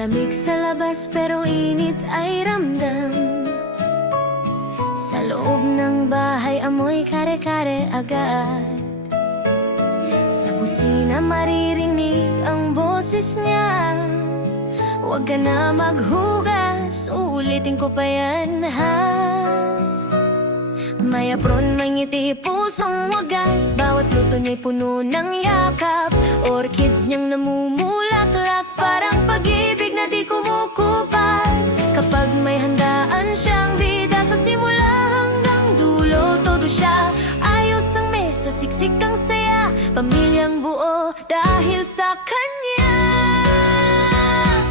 Malamig sa labas pero init ay ramdam. Sa loob ng bahay amoy kare-kare agad. Sa kusina maririnig ang boses niya. Huwag ka na maghugas, uulitin ko pa yan ha. May apron, may ngiti, pusong wagas. Bawat luto niya'y puno ng yakap. Orchids niyang namumulaklak, parang pag-ibig na di kumukupas. Kapag may handaan siyang bida, sa simula hanggang dulo todo siya. Ayos ang mesa, siksik ang saya, pamilyang buo dahil sa kanya.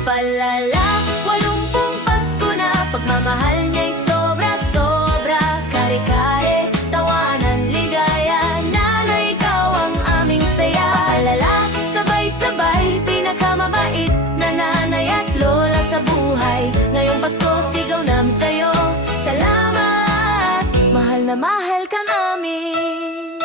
Falala, 80 Pasko na, pagmamahal niya'y sobra-sobra. Kare-kare, tawanan, ligaya, nanay, ikaw ang aming saya. Falala, sabay-sabay, pinakamabait na nanay at lola sa buhay. Ngayong Pasko, sigaw namin sa'yo, salamat, mahal na mahal ka namin.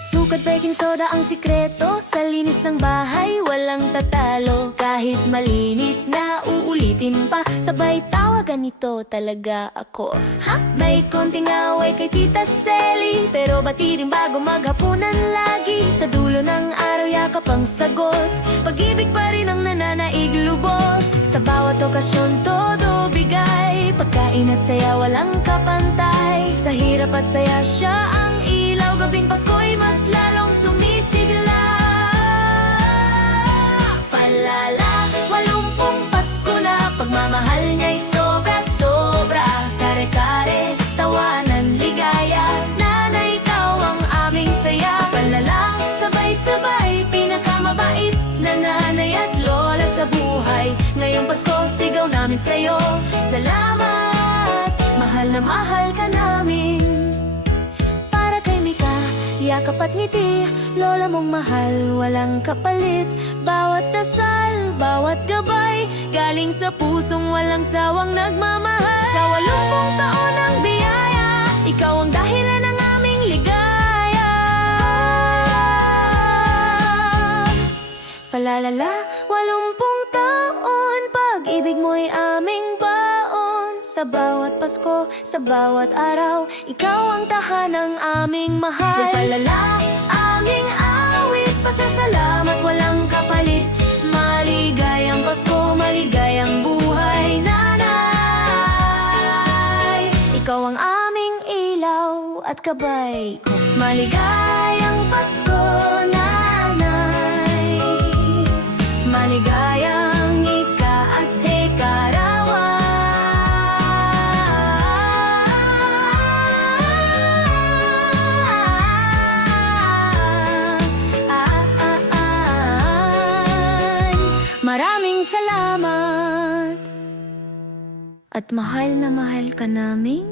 Sukat, baking soda ang sikreto, sa linis ng bahay walang tatalo. Kahit malinis na uulitin pa, sabay tawagan nito talaga ako. Ha? May konting away kay Tita Selly, pero bati rin bago maghapunan lagi. Sa dulo ng araw yakap ang sagot, pag-ibig pa rin ang nananaig lubos. Sa bawat okasyon todo bigay, pagkain at saya walang kapantay. Sa hirap at saya siya ang ilaw, gabing Pasko'y mas lalong sumisigla. Falala, 80 Pasko na, pagmamahal niya'y sobra-sobra. Kare-kare, tawanan, ligaya, nanay, ikaw ang aming saya. Falala, sabay-sabay, pinakamabait na nanay at lola sa buhay. Ngayong Pasko, sigaw namin sa'yo, salamat, mahal na mahal ka namin. Para kay Mika, yakap at ngiti, lola mong mahal, walang kapalit. Bawat dasal, bawat gabay, galing sa pusong walang sawang nagmamahal. Sa 80 taon ng biyaya, ikaw ang dahilan ng aming ligaya. Falalala, 80 taon, pag-ibig mo'y aming baon. Sa bawat Pasko, sa bawat araw, ikaw ang tahanang aming mahal. Falala, aming awit, pasasalamat walang kapalit. Maligayang Pasko, maligayang buhay, nanay. Ikaw ang aming ilaw at gabay ko. Maligayang Pasko, nanay. Maligayang ika at hekarawan. Maraming salamat at mahal na mahal ka namin.